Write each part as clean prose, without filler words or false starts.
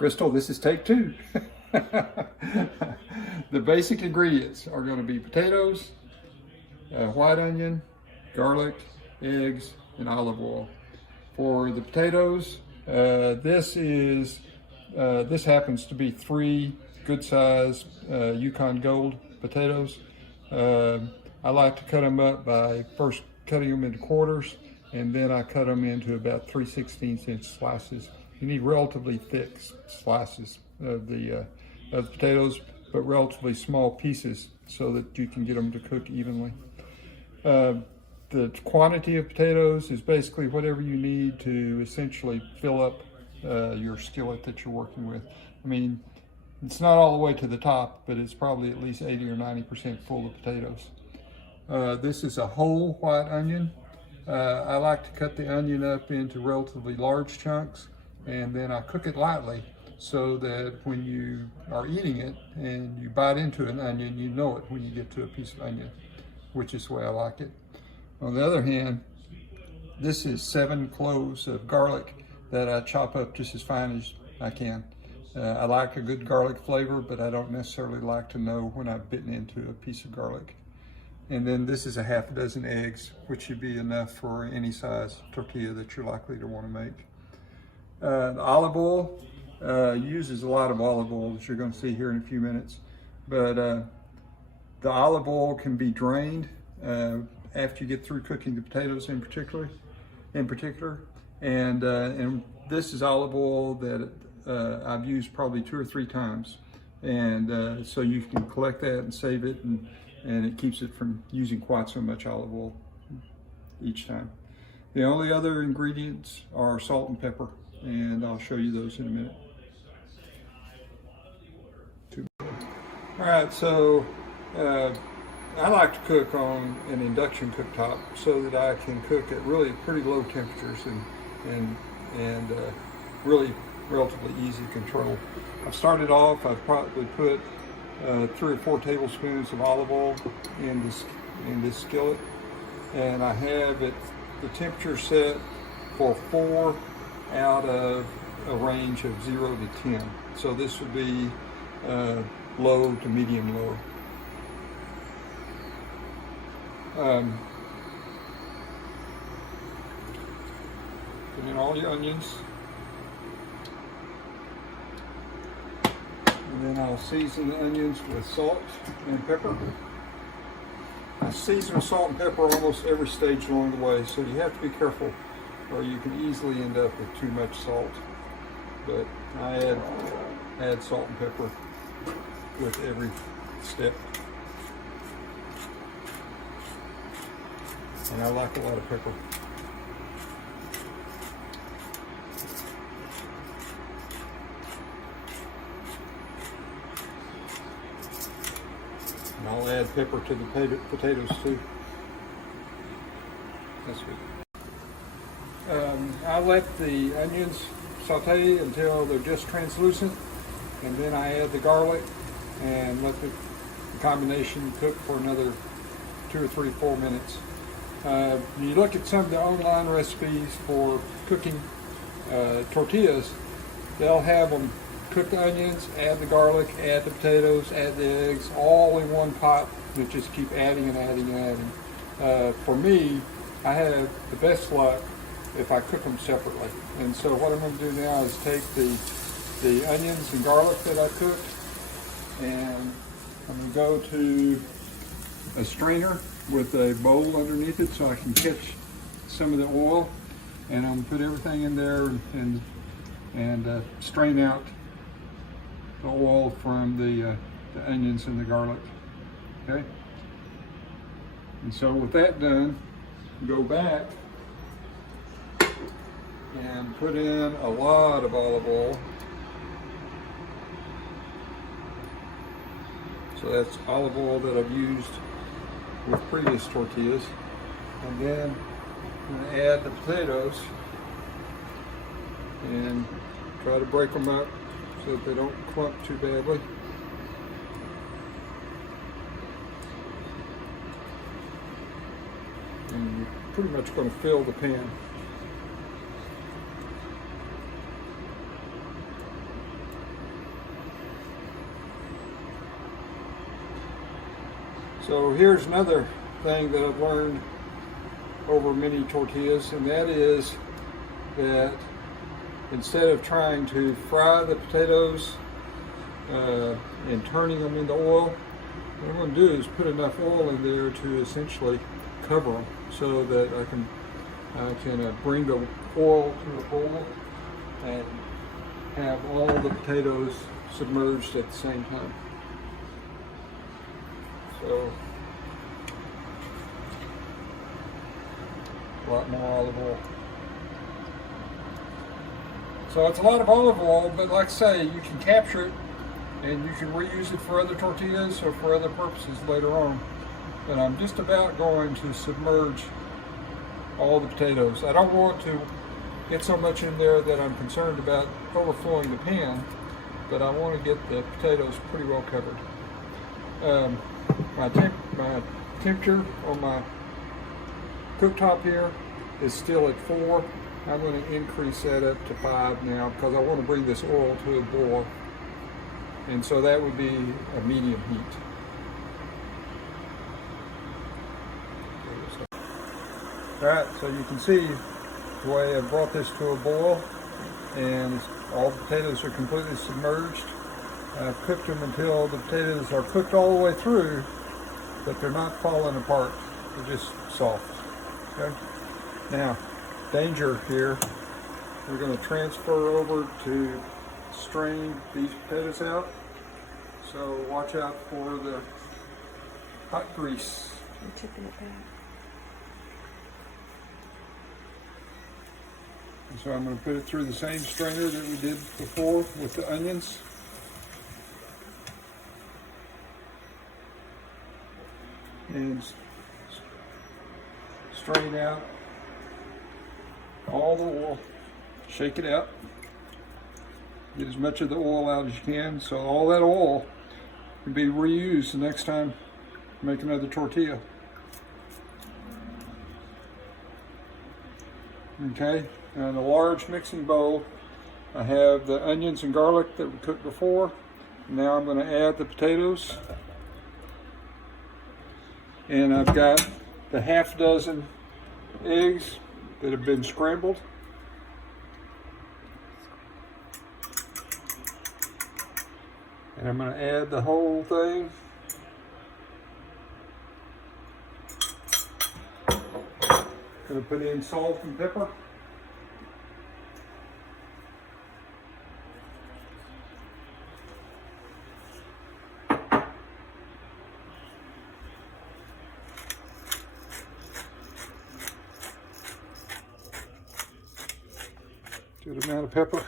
Crystal, this is take two. The basic ingredients are going to be potatoes, white onion, garlic, eggs, and olive oil. For the potatoes, this happens to be 3 good size Yukon Gold potatoes. I like to cut them up by first cutting them into quarters, and then I cut them into about 3/16 inch slices. You need relatively thick slices of the potatoes, but relatively small pieces so that you can get them to cook evenly. The quantity of potatoes is basically whatever you need to essentially fill up your skillet that you're working with. I mean, it's not all the way to the top, but it's probably at least 80 or 90% full of potatoes. This is a whole white onion. I like to cut the onion up into relatively large chunks, and then I cook it lightly so that when you are eating it and you bite into an onion, you know it when you get to a piece of onion, which is the way I like it. On the other hand, this is 7 cloves of garlic that I chop up just as fine as I can. I like a good garlic flavor, but I don't necessarily like to know when I've bitten into a piece of garlic. And then this is a half a dozen eggs, which should be enough for any size tortilla that you're likely to want to make. The olive oil uses a lot of olive oil, as you're going to see here in a few minutes. But the olive oil can be drained after you get through cooking the potatoes in particular. And this is olive oil that I've used probably 2 or 3 times. And so you can collect that and save it, and it keeps it from using quite so much olive oil each time. The only other ingredients are salt and pepper, and I'll show you those in a minute. All right, so I like to cook on an induction cooktop so that I can cook at really pretty low temperatures and really relatively easy control. I've started off, I've probably put 3 or 4 tablespoons of olive oil in this skillet, and I have the temperature set for 4 out of a range of 0 to 10. So this would be low to medium low. Put in all your onions. And then I'll season the onions with salt and pepper. I season with salt and pepper almost every stage along the way, so you have to be careful or you can easily end up with too much salt. But I add salt and pepper with every step. And I like a lot of pepper. And I'll add pepper to the potatoes too. That's good. I let the onions saute until they're just translucent, and then I add the garlic and let the combination cook for another 2 or 3, 4 minutes. You look at some of the online recipes for cooking tortillas, they'll have them cook the onions, add the garlic, add the potatoes, add the eggs, all in one pot, and just keep adding and adding and adding. For me, I have the best luck if I cook them separately. And so what I'm going to do now is take the onions and garlic that I cooked, and I'm going to go to a strainer with a bowl underneath it so I can catch some of the oil, and I'm going to put everything in there and strain out the oil from the onions and the garlic. Okay? And so with that done, go back and put in a lot of olive oil. So that's olive oil that I've used with previous tortillas. And then I'm going to add the potatoes and try to break them up so that they don't clump too badly. And you're pretty much going to fill the pan. So here's another thing that I've learned over many tortillas, and that is that instead of trying to fry the potatoes and turning them into oil, what I'm going to do is put enough oil in there to essentially cover them so that I can bring the oil to a boil and have all the potatoes submerged at the same time. So a lot more olive oil. So it's a lot of olive oil, but like I say, you can capture it and you can reuse it for other tortillas or for other purposes later on. But I'm just about going to submerge all the potatoes. I don't want to get so much in there that I'm concerned about overflowing the pan, but I want to get the potatoes pretty well covered. My temperature on my cooktop here is still at 4. I'm going to increase that up to 5 now because I want to bring this oil to a boil. And so that would be a medium heat. All right, so you can see the way I brought this to a boil, and all the potatoes are completely submerged. I've cooked them until the potatoes are cooked all the way through, but they're not falling apart. They're just soft. Okay. Now, danger here. We're going to transfer over to strain these potatoes out. So watch out for the hot grease. I'm tipping it back. And so I'm going to put it through the same strainer that we did before with the onions. And strain out all the oil. Shake it out. Get as much of the oil out as you can, so all that oil can be reused the next time you make another tortilla. Okay, and in a large mixing bowl, I have the onions and garlic that we cooked before. Now I'm going to add the potatoes. And I've got the half dozen eggs that have been scrambled. And I'm going to add the whole thing. Going to put in salt and pepper. Good amount of pepper.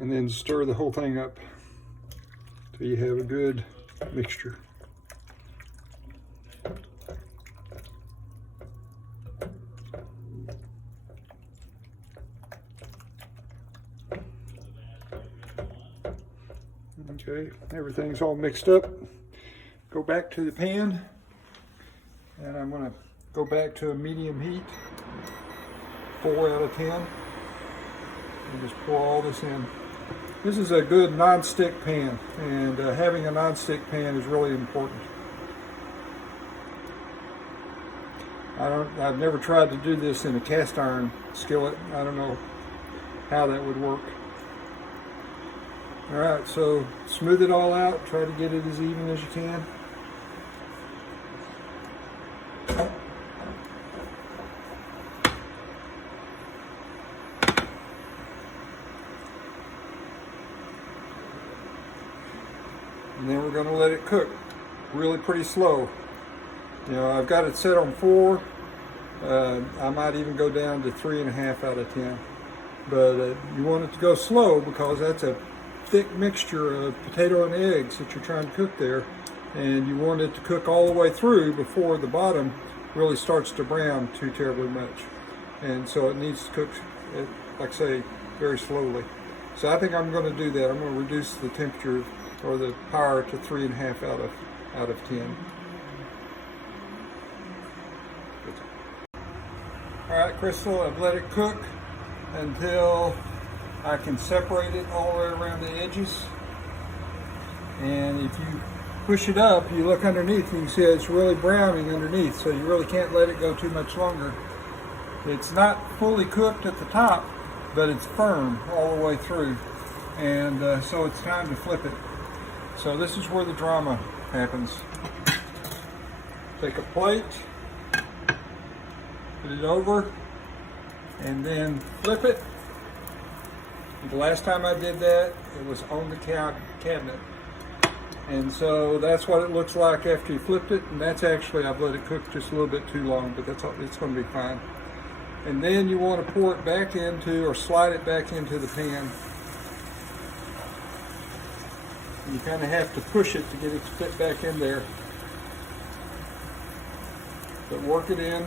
And then stir the whole thing up till you have a good mixture. Okay, everything's all mixed up. Go back to the pan, and I'm going to go back to a medium heat, 4 out of 10, and just pour all this in. This is a good non-stick pan, and having a non-stick pan is really important. I've never tried to do this in a cast iron skillet. I don't know how that would work. All right, so smooth it all out. Try to get it as even as you can. And then we're going to let it cook really pretty slow. You know, I've got it set on 4. I might even go down to 3.5 out of 10. But you want it to go slow because that's a thick mixture of potato and eggs that you're trying to cook there. And you want it to cook all the way through before the bottom really starts to brown too terribly much. And so it needs to cook, like I say, very slowly. So I think I'm going to do that. I'm going to reduce the temperature or the power to 3.5 out of 10. All right, Crystal, I've let it cook until I can separate it all the way around the edges. And if you push it up, you look underneath, you can see it's really browning underneath, so you really can't let it go too much longer. It's not fully cooked at the top, but it's firm all the way through. And so it's time to flip it. So this is where the drama happens. Take a plate, put it over, and then flip it. The last time I did that, it was on the cabinet. And so that's what it looks like after you flipped it. And that's actually, I've let it cook just a little bit too long, but that's all, it's going to be fine. And then you want to pour it back into, or slide it back into the pan. And you kind of have to push it to get it to fit back in there. But work it in.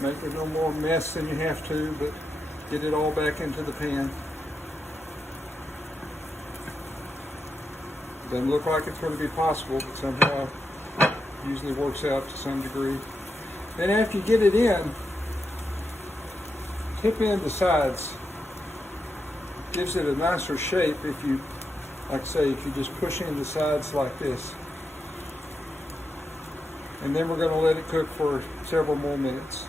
Make it no more mess than you have to, but get it all back into the pan. Doesn't look like it's going to be possible, but somehow it usually works out to some degree. Then after you get it in, tip in the sides. Gives it a nicer shape if you, like I say, if you just push in the sides like this. And then we're going to let it cook for several more minutes.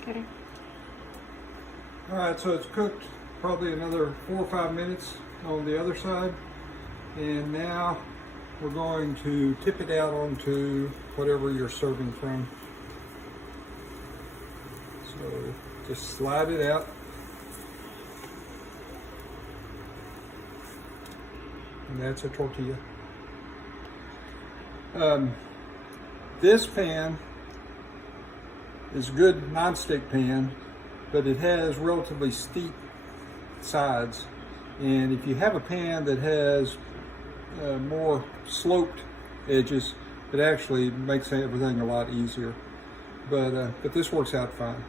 Okay. All right, so it's cooked probably another 4 or 5 minutes on the other side. And now we're going to tip it out onto whatever you're serving from. So just slide it out. And that's a tortilla. This pan is a good non-stick pan, but it has relatively steep sides. And if you have a pan that has more sloped edges, it actually makes everything a lot easier. But this works out fine.